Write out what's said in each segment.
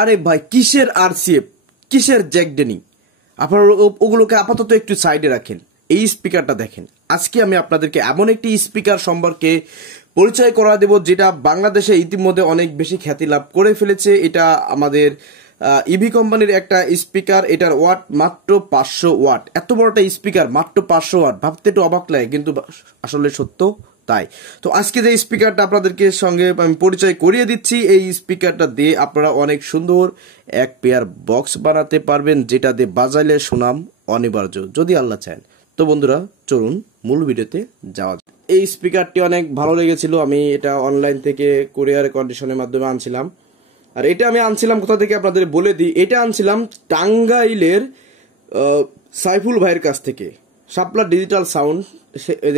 আরে ভাই কিসের আরসিএফ, কিসের জ্যাকডেনি, আপনারা ওগুলোকে আপাতত একটু সাইডে রাখেন। এই স্পিকারটা দেখেন। আজকে আমি আপনাদেরকে এমন একটি স্পিকার সম্পর্কে পরিচয় করা দেব যেটা বাংলাদেশে ইতিমধ্যে অনেক বেশি খ্যাতি লাভ করে ফেলেছে। এটা আমাদের ইভি কোম্পানির একটা স্পিকার। এটার ওয়াট মাত্র 500 ওয়াট। এত বড় একটা স্পিকার মাত্র 500 ওয়াট, ভাবতে একটু অবাক লাগে, কিন্তু আসলে সত্য তাই। তো আজকে যে স্পিকারটা আপনাদেরকে সঙ্গে আমি পরিচয় করিয়ে দিচ্ছি, এই স্পিকারটা দিয়ে আপনারা অনেক সুন্দর এক পেয়ার বক্স বানাতে পারবেন, যেটা দিয়ে বাজাইলে সুনাম অনিবার্য, যদি আল্লাহ চান। তো বন্ধুরা চলুন মূল ভিডিওতে যাওয়া যাক। এই স্পিকারটি অনেক ভালো লেগেছিল। আমি এটা অনলাইন থেকে কুরিয়ার কন্ডিশনের মাধ্যমে আনছিলাম। আর এটা আমি আনছিলাম কোথা থেকে আপনাদের বলে দিই। এটা আনছিলাম টাঙ্গাইলের সাইফুল ভাইয়ের কাছ থেকে। শাপলা ডিজিটাল সাউন্ড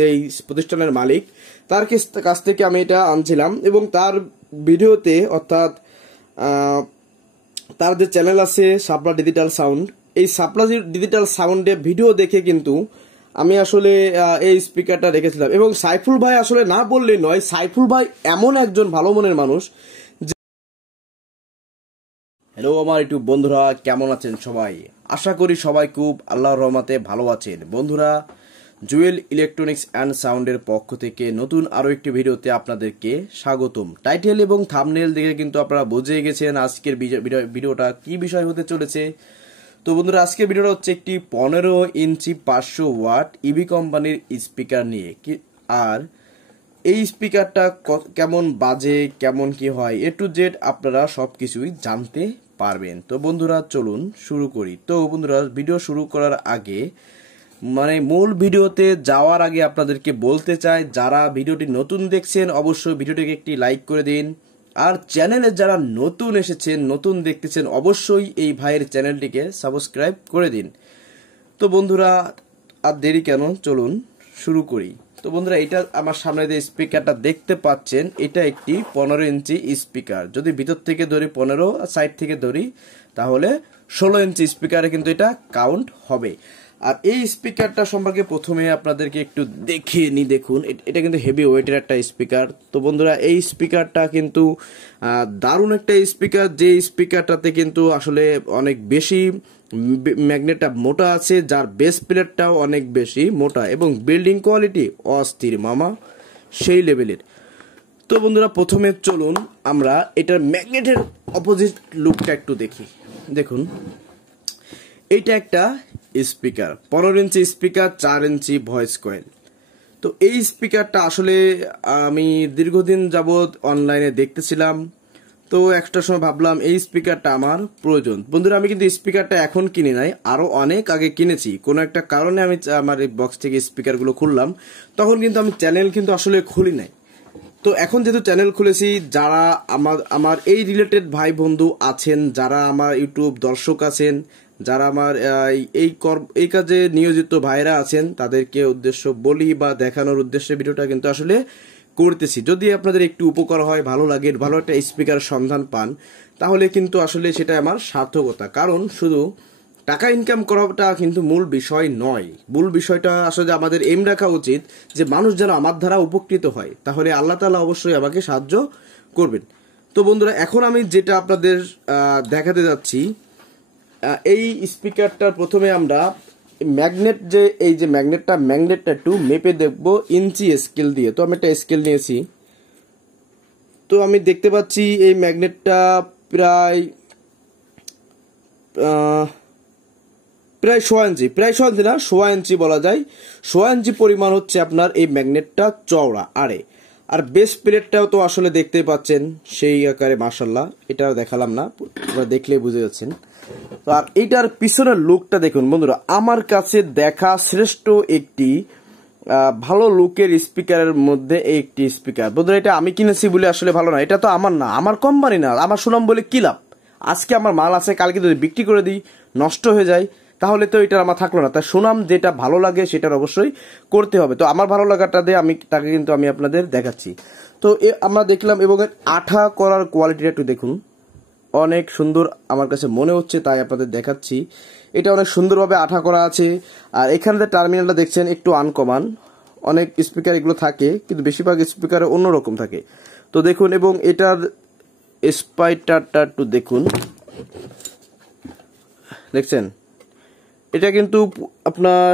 এই প্রতিষ্ঠানের মালিক, তার কাছ থেকে আমি এটা আনছিলাম। এবং তার ভিডিওতে, অর্থাৎ তার যে চ্যানেল আছে শাপলা ডিজিটাল সাউন্ড, এই শাপলা ডিজিটাল সাউন্ডে ভিডিও দেখে কিন্তু আমি আসলে এই স্পিকারটা রেখেছিলাম। এবং সাইফুল ভাই আসলে না বললেই নয়, সাইফুল ভাই এমন একজন ভালো মনের মানুষ। হ্যালো আমার ইউটিউব বন্ধুরা, কেমন আছেন সবাই? আশা করি সবাই খুব আল্লাহর রহমতে ভালো আছেন। বন্ধুরা, জুয়েল ইলেকট্রনিক্স অ্যান্ড সাউন্ডের পক্ষ থেকে নতুন আরো একটি ভিডিওতে আপনাদেরকে স্বাগতম। টাইটেল এবং থাম্বনেল দেখে কিন্তু আপনারা বুঝে গেছেন আজকের ভিডিওটা কি বিষয় হতে চলেছে। তো বন্ধুরা, আজকের ভিডিওটা হচ্ছে একটি 15 ইঞ্চি 500 ওয়াট ইভি কোম্পানির স্পিকার নিয়ে। আর এই স্পিকারটা কেমন বাজে, কেমন কি হয়, এ টু জেড আপনারা সবকিছুই জানতে পারবেন। তো বন্ধুরা চলুন শুরু করি। তো বন্ধুরা, ভিডিও শুরু করার আগে, মানে মূল ভিডিওতে যাওয়ার আগে আপনাদেরকে বলতে চাই, যারা ভিডিওটি নতুন দেখছেন অবশ্যই ভিডিওটিকে একটি লাইক করে দিন। আর চ্যানেলে যারা নতুন এসেছেন, নতুন দেখতেছেন, অবশ্যই এই ভাইয়ের চ্যানেলটিকে সাবস্ক্রাইব করে দিন। তো বন্ধুরা আর দেরি কেন, চলুন শুরু করি। তো বন্ধুরা, এটা আমার সামনে যে স্পিকারটা দেখতে পাচ্ছেন, এটা একটি 15 ইঞ্চি স্পিকার। যদি ভিতর থেকে ধরি 15, সাইড থেকে ধরি তাহলে 16 ইঞ্চি স্পিকারে কিন্তু এটা কাউন্ট হবে। আর এই স্পিকারটা সম্পর্কে প্রথমে আপনাদেরকে একটু দেখিয়ে নি। দেখুন, এটা কিন্তু হেভি ওয়েটের একটা স্পিকার। তো বন্ধুরা, এই স্পিকারটা কিন্তু দারুণ একটা স্পিকার। যে স্পিকারটাতে কিন্তু আসলে অনেক বেশি ম্যাগনেটটা মোটা আছে, যার বেস প্লেটটাও অনেক বেশি মোটা, এবং বিল্ডিং কোয়ালিটি অস্থির মামা, সেই লেভেলের। তো বন্ধুরা, প্রথমে চলুন আমরা এটার ম্যাগনেটের অপোজিট লুকটা একটু দেখি। দেখুন, এইটা একটা speaker, 15 inch speaker, 4 inch voice coil. তো এই স্পিকারটা আসলে আমি দীর্ঘদিন যাবৎ অনলাইনে দেখতেছিলাম। তো একটা সময় ভাবলাম এই স্পিকারটা আমার প্রয়োজন। বন্ধুরা, আমি কিন্তু স্পিকারটা এখন কিনি নাই, আরো অনেক আগে কিনেছি। কোনো একটা কারণে আমি আমার এই বক্স থেকে স্পিকারগুলো খুললাম, তখন কিন্তু আমি চ্যানেল কিন্তু আসলে খুলি নাই। তো এখন যেহেতু চ্যানেল খুলেছি, যারা আমার এই রিলেটেড ভাই বন্ধু আছেন, যারা আমার ইউটিউব দর্শক আছেন, যারা আমার এই কাজে নিয়োজিত ভাইরা আছেন, তাদেরকে উদ্দেশ্য বলি বা দেখানোর উদ্দেশ্যে ভিডিওটা কিন্তু আসলে করতেছি। যদি আপনাদের একটু উপকার হয়, ভালো লাগে, ভালো একটা স্পিকার সন্ধান পান, তাহলে কিন্তু আসলে সেটা আমার সার্থকতা। কারণ শুধু টাকা ইনকাম করাটা কিন্তু মূল বিষয় নয়। মূল বিষয়টা আসলে আমাদের এম রাখা উচিত যে মানুষ যেন আমার দ্বারা উপকৃত হয়, তাহলে আল্লাহ তাআলা অবশ্যই আমাকে সাহায্য করবেন। তো বন্ধুরা, এখন আমি যেটা আপনাদের দেখাতে যাচ্ছি, এই স্পিকারটার প্রথমে আমরা ম্যাগনেট, যে এই যে ম্যাগনেটটা একটু মেপে দেখবো ইঞ্চি স্কেল দিয়ে। তো আমি একটা স্কেল নিয়েছি। তো আমি দেখতে পাচ্ছি এই ম্যাগনেটটা প্রায় 1.5 ইঞ্চি, প্রায় 1.5 ইঞ্চি না, 1.5 ইঞ্চি বলা যায়। 1.5 ইঞ্চি পরিমাণ হচ্ছে আপনার এই ম্যাগনেটটা চওড়া। আর বেস প্লেটটাও তো আসলে দেখতে পাচ্ছেন সেই আকারে, মাশাআল্লাহ। এটা দেখালাম না, দেখলেই বুঝে যাচ্ছেন। আর এইটার পিছনের লুকটা দেখুন বন্ধুরা, আমার কাছে দেখা শ্রেষ্ঠ একটি ভালো লুকের স্পিকারের মধ্যে একটি স্পিকার। বন্ধুরা, এটা আমি কিনেছি বলে আসলে ভালো না, এটা তো আমার না, আমার কোম্পানি না, আমার সুনাম বলে কি লাভ? আজকে আমার মাল আছে, কালকে যদি বিক্রি করে দিই, নষ্ট হয়ে যায়, তাহলে তো এটা আমার থাকলো না। তার সুনাম যেটা ভালো লাগে সেটার অবশ্যই করতে হবে। তো আমার ভালো লাগাটা দিয়ে তাকে কিন্তু আমি আপনাদের দেখাচ্ছি। তো আমরা দেখলাম, এবং আঠা করার কোয়ালিটিটা একটু দেখুন, অনেক সুন্দর আমার কাছে মনে হচ্ছে, তাই আপনাদের দেখাচ্ছি। এটা অনেক সুন্দরভাবে আঠা করা আছে। আর এখানে যে টার্মিনালটা দেখছেন একটু আনকমন, অনেক স্পিকার এগুলো থাকে, কিন্তু বেশিরভাগ স্পিকারে অন্যরকম থাকে। তো দেখুন, এবং এটার স্পাইটারটা একটু দেখুন, দেখছেন, এটা কিন্তু আপনার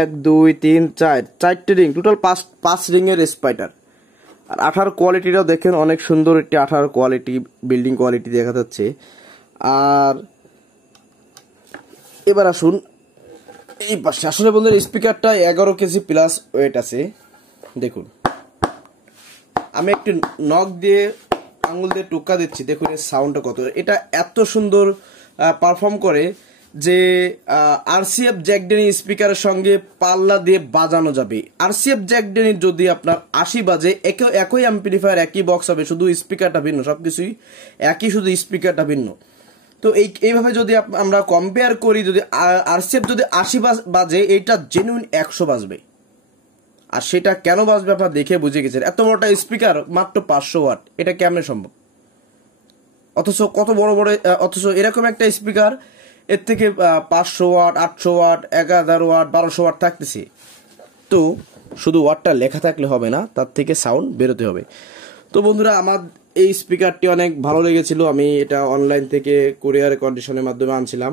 1 2 3 4 4টে রিং, টোটাল 5 রিং এর স্পাইডার। আর আঠার কোয়ালিটিটাও দেখেন, অনেক সুন্দর একটি আঠার কোয়ালিটি, বিল্ডিং কোয়ালিটি দেখা যাচ্ছে। আর এবার আসুন এই পাশে। আসলে বন্ধুরা স্পিকারটা 11 কেজি প্লাস ওয়েট আছে। দেখুন, আমি একটু নখ দিয়ে আঙুল দিয়ে টোকা দিচ্ছি, দেখুন এর সাউন্ডটা কত। এটা এত সুন্দর পারফর্ম করে যে আরসিএফ জ্যাকডেনি স্পিকারের সঙ্গে পাল্লা দিয়ে বাজানো যাবে। আরসিএফ জ্যাকডেনি যদি আপনার 80 বাজে, একই অ্যাম্পলিফায়ার, একই বক্স হবে, শুধু স্পিকারটা ভিন্ন, সবকিছুই একই, শুধু স্পিকারটা ভিন্ন। তো এইভাবে যদি আমরা কম্পেয়ার করি, যদি আরসিএফ যদি 80 বাজে, এটা জেনুইন 100 বাজবে। আর সেটা কেন বাজবে আপনারা দেখে বুঝে গেছেন। এত বড়টা স্পিকার মাত্র 500 ওয়াট, এটা কেমনে সম্ভব? অথচ কত বড় বড়, অথচ এরকম একটা স্পিকার এর থেকে 500 ওয়াট, 800 ওয়াট, 1000 ওয়াট, 1200 ওয়াট থাকতেছে। তো শুধু ওয়াটটা লেখা থাকলে হবে না, তার থেকে সাউন্ড বেরোতে হবে। তো বন্ধুরা, আমার এই স্পিকারটি অনেক ভালো লেগেছিল। আমি এটা অনলাইন থেকে কুরিয়ার কন্ডিশনের মাধ্যমে আনছিলাম।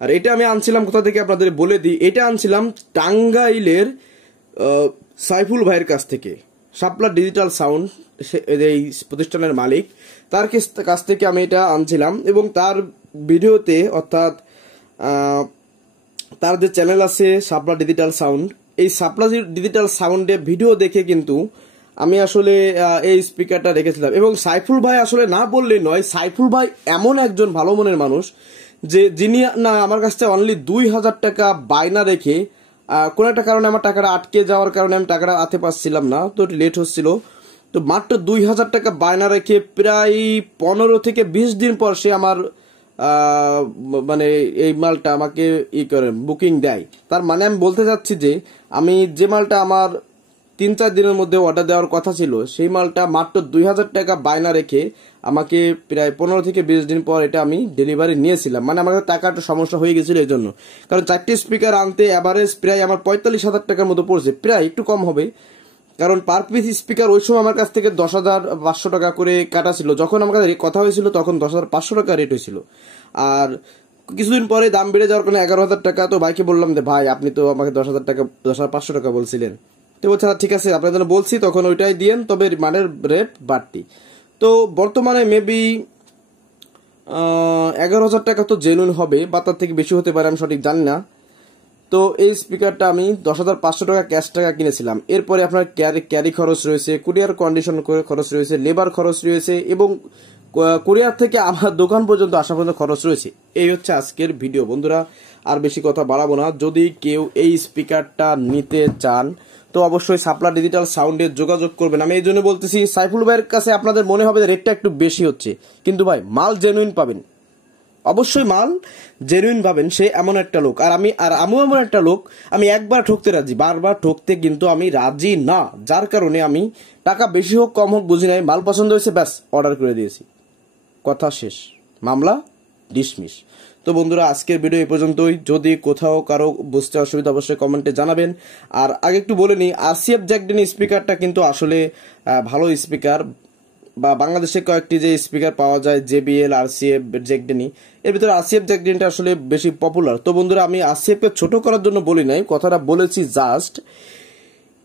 আর এটা আমি আনছিলাম কোথা থেকে আপনাদের বলে দিই, এটা আনছিলাম টাঙ্গাইলের সাইফুল ভাইয়ের কাছ থেকে। শাপলা ডিজিটাল সাউন্ড এই প্রতিষ্ঠানের মালিক, তার কাছ থেকে আমি এটা আনছিলাম। এবং তার ভিডিওতে, অর্থাৎ তার যে চ্যানেল আছে শাপলা ডিজিটাল সাউন্ড, এই শাপলা ডিজিটাল সাউন্ডে ভিডিও দেখে কিন্তু আমি আসলে এই স্পিকারটা রেখেছিলাম। এবং সাইফুল ভাই আসলে না বললে নয়, সাইফুল ভাই এমন একজন ভালো মনের মানুষ যে যিনি না আমার কাছ থেকে অনলি 2000 টাকা বায়না রেখে, কোন একটা কারণে আমার টাকাটা আটকে যাওয়ার কারণে আমি টাকাটা আনতে পারছিলাম না, তো লেট হচ্ছিল। তো মাত্র 2000 টাকা বায়না রেখে প্রায় 15 থেকে 20 দিন পর সে আমার মানে এই মালটা আমাকে বুকিং দেয়। তার মানে আমি বলতে চাচ্ছি যে আমি যে মালটা আমার 3-4 দিনের মধ্যে অর্ডার দেওয়ার কথা ছিল, সেই মালটা মাত্র 2000 টাকা বায়না রেখে আমাকে প্রায় 15 থেকে 20 দিন পর এটা আমি ডেলিভারি নিয়েছিলাম। মানে আমার টাকাটা সমস্যা হয়ে গেছিল এই জন্য, কারণ 4টি স্পিকার আনতে অ্যাভারেজ প্রায় আমার 45,000 টাকার মতো পড়ছে, প্রায় একটু কম হবে। কারণ পার পিস স্পিকার ওই সময় আমার কাছ থেকে 10,500 টাকা করে কাটা ছিল। যখন আমার কাছে কথা হয়েছিল তখন 10,500 টাকা রেট হয়েছিল। আর কিছুদিন পরে দাম বেড়ে যাওয়ার কারণে 11,000 টাকা। তো ভাইকে বললাম যে ভাই, আপনি তো আমাকে 10,000 টাকা, 10,500 টাকা বলছিলেন। তো বলছে ঠিক আছে, আপনার জন্য বলছি, তখন ওইটাই দিয়েন, তবে মানের রেট বাড়তি। তো বর্তমানে মেবি 11,000 টাকা তো জেনুইন হবে, বা তার থেকে বেশি হতে পারে, আমি সঠিক জানি না। তো এই স্পিকারটা আমি 10,500 টাকা ক্যাশ টাকা কিনেছিলাম। এরপরে আপনার ক্যারি খরচ রয়েছে, কুরিয়ার কন্ডিশন খরচ রয়েছে, লেবার খরচ রয়েছে, এবং কুরিয়ার থেকে আমার দোকান পর্যন্ত আসা পর্যন্ত খরচ রয়েছে। এই হচ্ছে আজকের ভিডিও বন্ধুরা, আর বেশি কথা বাড়াবো না। যদি কেউ এই স্পিকারটা নিতে চান তো অবশ্যই শাপলা ডিজিটাল সাউন্ডে যোগাযোগ করবেন। আমি এই জন্য বলতেছি, সাইফুল ভাইয়ের কাছে আপনাদের মনে হবে রেটটা একটু বেশি হচ্ছে, কিন্তু ভাই মাল জেনুইন পাবেন, অবশ্যই মাল জেনুইন পাবেন। সে এমন একটা লোক, আর আমিও এমন একটা লোক, আমি একবার ঠকতে রাজি, বারবার ঠকতে কিন্তু আমি রাজি না। যার কারণে আমি টাকা বেশি হোক কম হোক বুঝি নাই, মাল পছন্দ হয়েছে ব্যাস অর্ডার করে দিয়েছি, কথা শেষ, মামলা ডিসমিস। তো বন্ধুরা, আজকের ভিডিও এই পর্যন্তই। যদি কোথাও কারো বুঝতে অসুবিধা অবশ্যই কমেন্টে জানাবেন। আর আগে একটু বলে নিই, আরসিএফ জ্যাকডেনি স্পিকারটা কিন্তু আসলে ভালো স্পিকার, বা বাংলাদেশে কয়েকটি যে স্পিকার পাওয়া যায় জেবিএল, আরসিএফ, জ্যাকডেনি, এর ভিতরে আরসিএফ জ্যাকডেনিটা আসলে বেশি পপুলার। তো বন্ধুরা, আমি আরসিএফকে ছোট করার জন্য বলি নাই, কথাটা বলেছি জাস্ট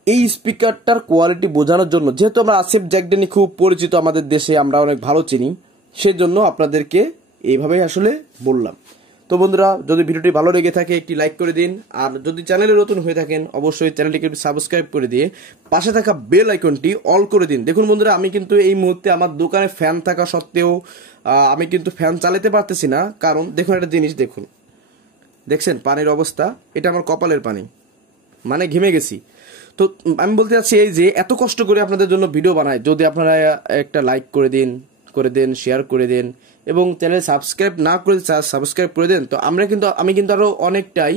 এই স্পিকারটার কোয়ালিটি বোঝানোর জন্য। যেহেতু আমরা আরসিএফ জ্যাকডেনি খুব পরিচিত আমাদের দেশে, আমরা অনেক ভালো চিনি, সেজন্য আপনাদেরকে এইভাবেই আসলে বললাম। তো বন্ধুরা, যদি ভিডিওটি ভালো লেগে থাকে একটি লাইক করে দিন, আর যদি চ্যানেলে নতুন হয়ে থাকেন অবশ্যই চ্যানেলটিকে সাবস্ক্রাইব করে দিয়ে পাশে থাকা বেল আইকনটি অল করে দিন। দেখুন বন্ধুরা, আমি কিন্তু এই মুহূর্তে আমার দোকানে ফ্যান থাকা সত্ত্বেও আমি কিন্তু ফ্যান চালাতে পারতেছি না, কারণ দেখুন একটা জিনিস, দেখুন, দেখছেন পানির অবস্থা, এটা আমার কপালের পানি, মানে ঘেমে গেছি। তো আমি বলতে চাচ্ছি এই যে এত কষ্ট করে আপনাদের জন্য ভিডিও বানাই, যদি আপনারা একটা লাইক করে দেন, শেয়ার করে দেন, এবং চ্যানেল সাবস্ক্রাইব না করে সাবস্ক্রাইব করে দেন, তো আমি কিন্তু আরো অনেকটাই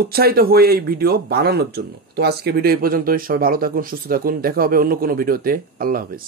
উৎসাহিত হয়ে এই ভিডিও বানানোর জন্য। তো আজকে ভিডিও এই পর্যন্তই। সবাই ভালো থাকুন, সুস্থ থাকুন, দেখা হবে অন্য কোনো ভিডিওতে। আল্লাহ হাফেজ।